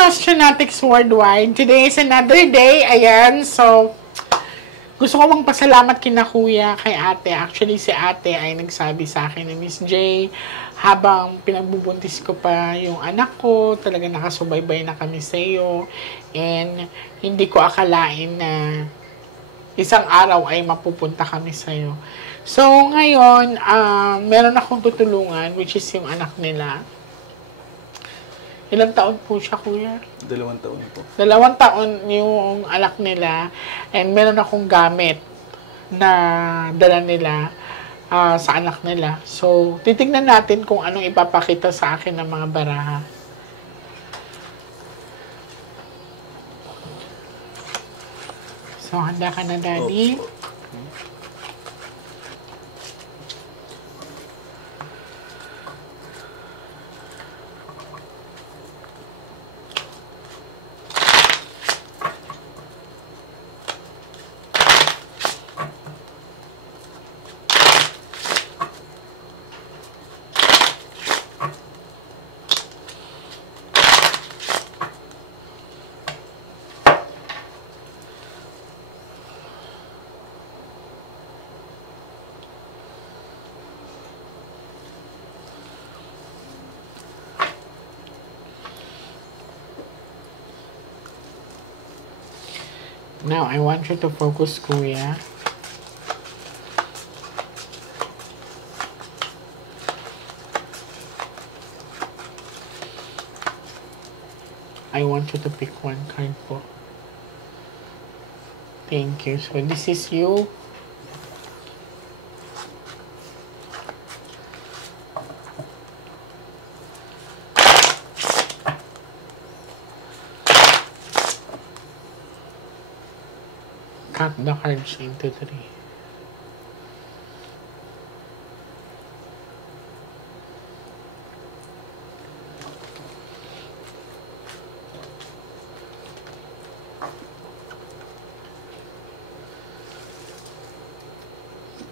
Nostronatics Worldwide. Today is another day. Ayan, so gusto ko magpasalamat kina kuya, kay ate. Actually, si ate ay nagsabi sa akin ni Miss J, habang pinagbubuntis ko pa yung anak ko, talaga nakasubaybay na kami sa iyo. And hindi ko akalain na isang araw ay mapupunta kami sa iyo. So, ngayon, meron akong tutulungan, which is yung anak nila. Ilang taon po siya, kuya? 2 taon po. 2 taon yung anak nila. And meron akong gamit na dala nila sa anak nila. So, titignan natin kung anong ipapakita sa akin ng mga baraha. So, handa ka na, Daddy? Opo. Now, I want you to focus, kuya. I want you to pick one card po. Thank you. So, this is you. Cut the cards into 3.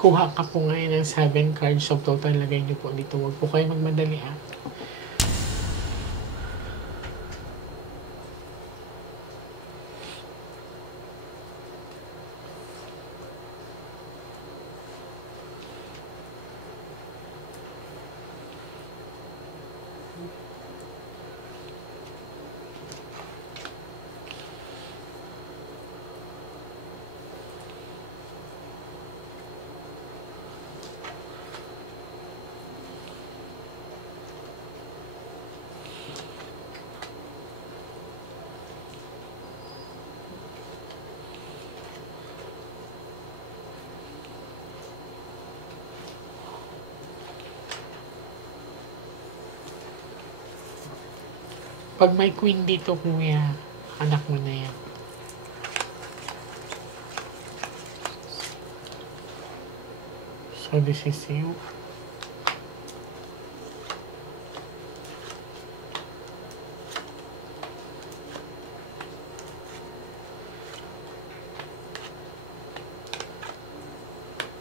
Kuha ka po ngayon ng 7 cards. So, total lagay niyo po dito. Huwag po kayo magmadali, ah. Pag may queen dito, kuya, anak mo na yan. So, this is you.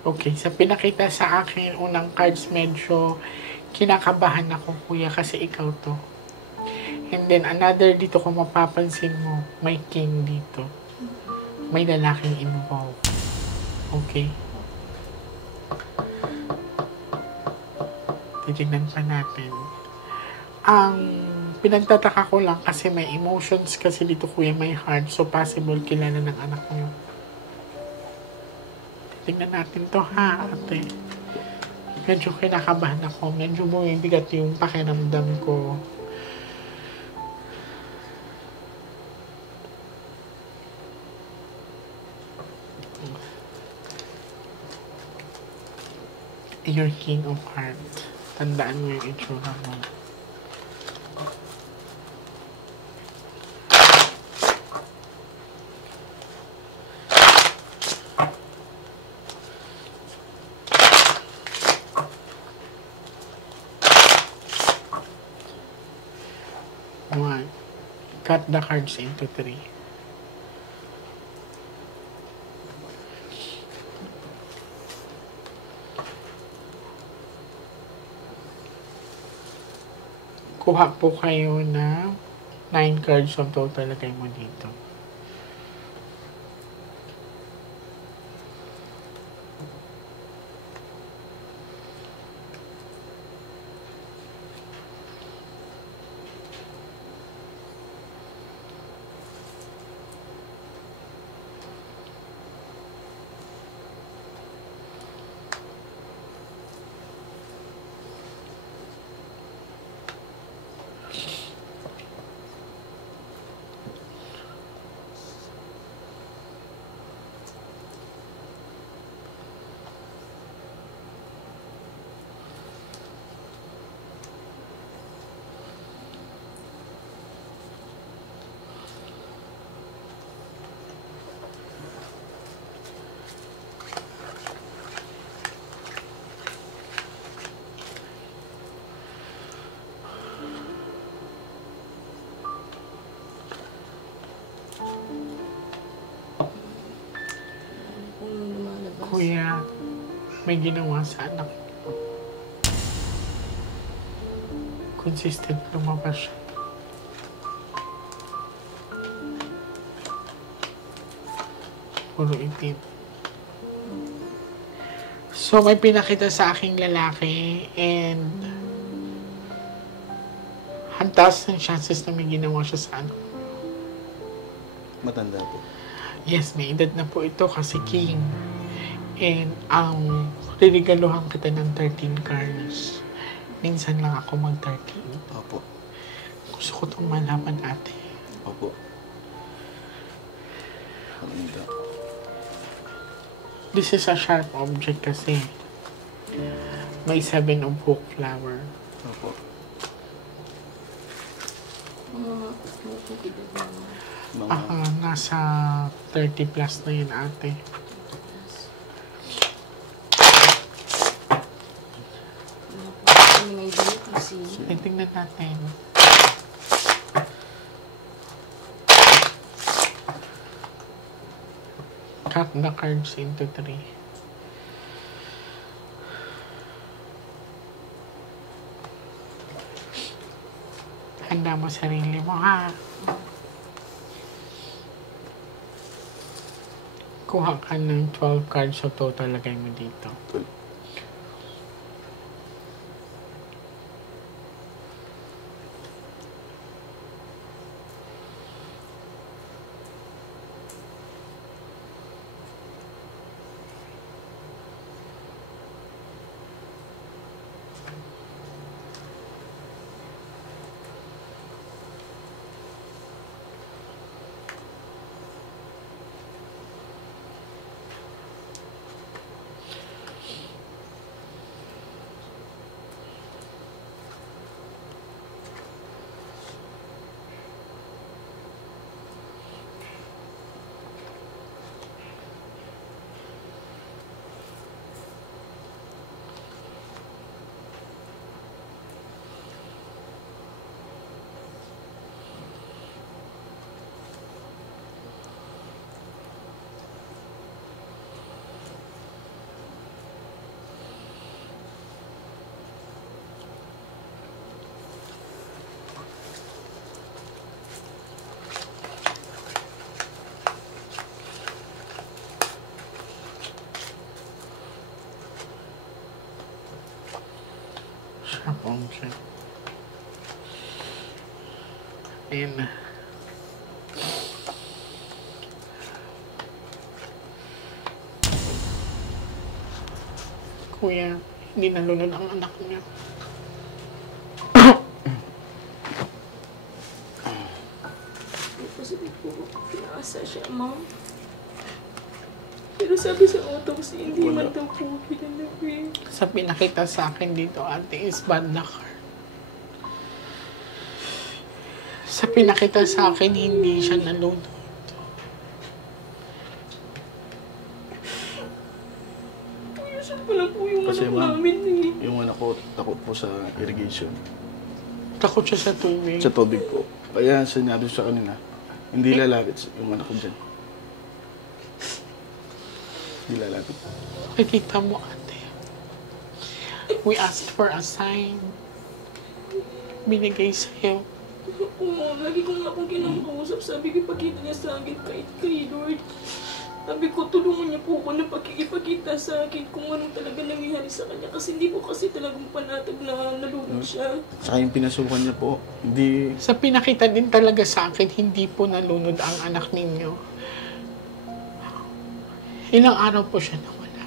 Okay, sa pinakita sa akin, unang cards, medyo kinakabahan ako, kuya, kasi ikaw to. And then, another dito kung mapapansin mo, may king dito. May lalaking involved. Okay? Titignan pa natin. Ang pinagtataka ko lang kasi may emotions kasi dito, kuya, may heart. So, possible kilala ng anak mo. Titignan natin to, ha, ate. Medyo kinakabahan ako. Medyo bumibigat yung pakiramdam ko. Your King of Hearts. Tandaan mo yung itsura mo. One. Cut the cards into 3. kuha po kayo na 9 cards of total lagay mo dito. Kuya, may ginawa sa anak ko. Consistent lumabas siya. Puro itim. So, may pinakita sa aking lalaki and hantas ng chances na may ginawa siya sa anak. Matanda po. Yes, may edad na po ito kasi king. And rinigaluhan kita ng 13 cards. Minsan lang ako mag-13. Opo. Gusto ko itong malaman, ate. Opo. This is a sharp object kasi. May 7 of hook flower. Opo. Nasa 30 plus na yun, ate. Tingnan natin. Cut the cards into 3. Handa mo sarili mo, ha? Kuha ka ng 12 cards so total lagay mo dito. Okay. And kuya, hindi nalunod ang anak niya. Kasi po, pinaasa siya, ma'am. Pero sabi sa autopsy, hindi man daw po pinanagay. Sa pinakita sa akin dito, ate, is bad luck. Sa pinakita sa akin, hindi siya nalunod. Kuya, siya pala po yung Kasi, anak ma'am, namin eh. yung anak ko takot po sa irrigation. Takot siya sa tubig. Sa tubig po. Kaya sinabi sa kanila, hindi lalapit yung anak ko dyan. Hindi lalapit. Nakikita mo, ate. We asked for a sign. Binigay sa'yo. Oo, lagi ko nga akong kinakausap. Sabi ko, ipakita niya sa akin kay Lord. Sabi ko, tulungan niya po ako na ipakita sa akin kung anong talaga nangyayari sa kanya. Kasi hindi ko kasi talagang panatag na nalulog siya. Saka yung pinasukan niya po, hindi... Sa pinakita din talaga sa akin, hindi po nalunod ang anak ninyo. Ilang araw po siya nawala?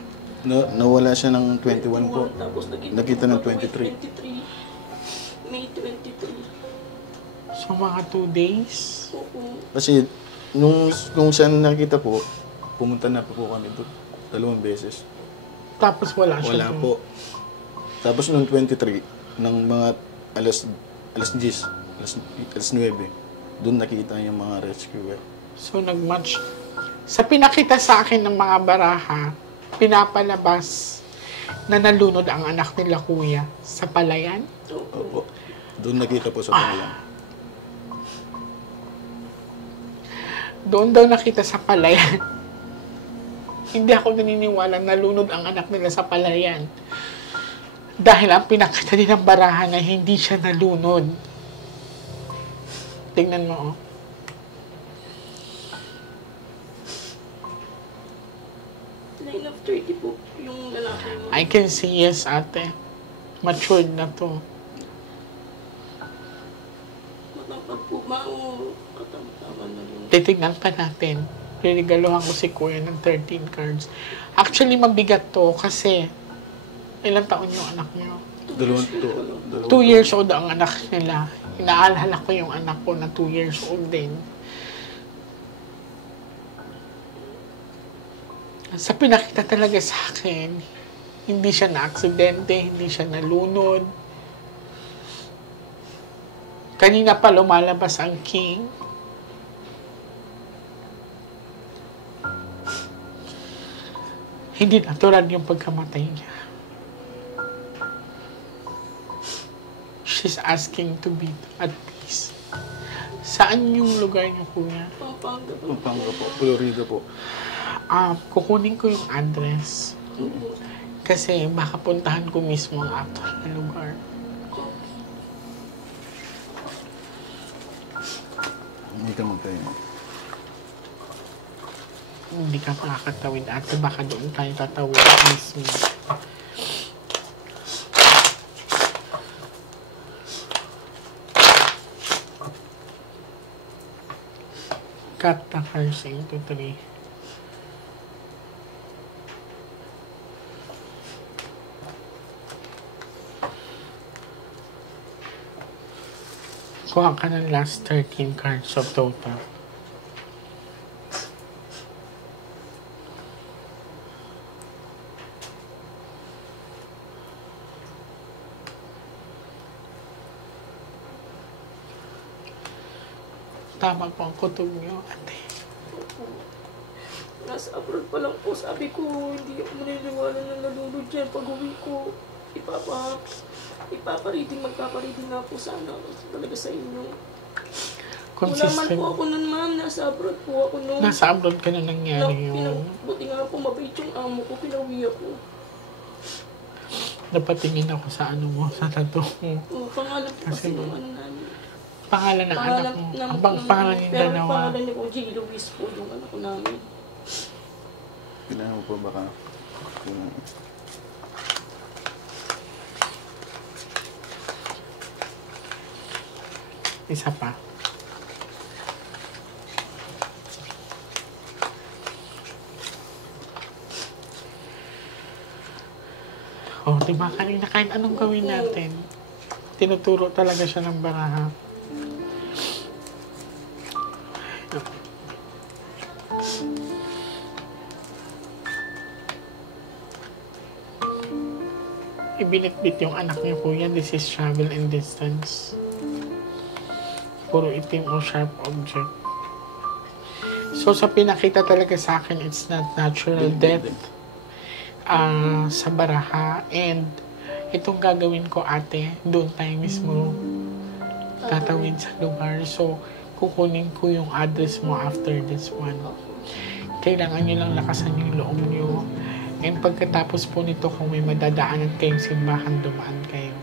Nawala siya ng 21 po. Tapos Nakita ng ko 23. May 23. So, mga 2 days? Oo. Kasi nung siya nakita po, pumunta na po kami doon 2 beses. Tapos wala siya Wala doon. po. Tapos nung 23, ng mga alas 10, alas 9, doon nakita yung mga rescuer. So, nag-match. Sa pinakita sa akin ng mga baraha, pinapalabas na nalunod ang anak nila kuya sa palayan. Opo. Doon nakita po sa kanila. Doon daw nakita sa palayan. Hindi ako naniniwala na nalunod ang anak nila sa palayan. Dahil ang pinakita din ng baraha na hindi siya nalunod. Tingnan mo, oh. Line of 30 po yung lalaki mo. I can see, yes, ate. Matured na to. Matapad po, katamtaman na yun. Titignan pa natin. Rinigaluhan ko si kuya ng 13 cards. Actually, mabigat to kasi ilang taon yung anak niyo? 2 2 years old ang anak nila. Inaalala ko yung anak ko na 2 years old din. Sa pinakita talaga sa akin, hindi siya na-aksidente, hindi siya nalunod. Kanina pa lumalabas ang king. Hindi natural yung pagkamatay niya. She's asking to be at peace. Saan yung lugar niyo, kuya? Pampanga po. Pampanga po, Florida po. Kukunin ko yung address. Kasi baka puntahan ko mismo ang actual na lugar. Hindi ka magtayo. Hindi ka makakatawid ate, baka doon tayo tatawid mismo. Cut the first into 3. Kuha ka ng last 13 cards of total. Tama po ang kutob niyo, ate. Nasa abroad pa lang po, sabi ko, hindi ako maniniwala na nalulod dyan. Pag uwi ko, magpapareading nga po sana ako talaga sa inyo. Wala man po ako nun, ma'am. Nasa abroad po ako nun. Nasa abroad ka na nangyari yun. Buti nga po, mabait yung amo ko, pinawi ako. Napatingin ako sa ano mo, sa tattoo mo. Pangalan po kasi Kasi ng ano namin. Pangalan ng anak mo. Ang pangalan ng pero dalawa. pangalan ni J. Luis po yung anak ko namin. Kailangan mo po baka... Isa pa. Oh, diba kanina kahit anong gawin natin, tinuturo talaga siya ng baraha. Ibinitbit yung anak niyo, kuya. This is travel and distance. Puro itim o sharp object. So, sa pinakita talaga sa akin, it's not natural death. Sa baraha. And, itong gagawin ko, ate, doon tayo mismo tatawid sa lugar. So, kukunin ko yung address mo after this one. Kailangan nyo lang lakasan yung loob nyo. And pagkatapos po nito, kung may madadaanan kayong simbahan, dumaan kayo.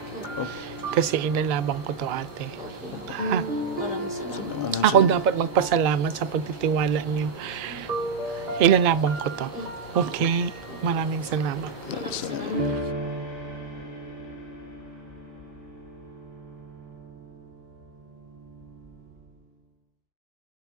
Kasi ilalabang ko to, ate. Ha? Maraming salamat. Ako dapat magpasalamat sa pagtitiwala niyo. Ilalabang ko to. Okay? Maraming salamat. Maraming salamat.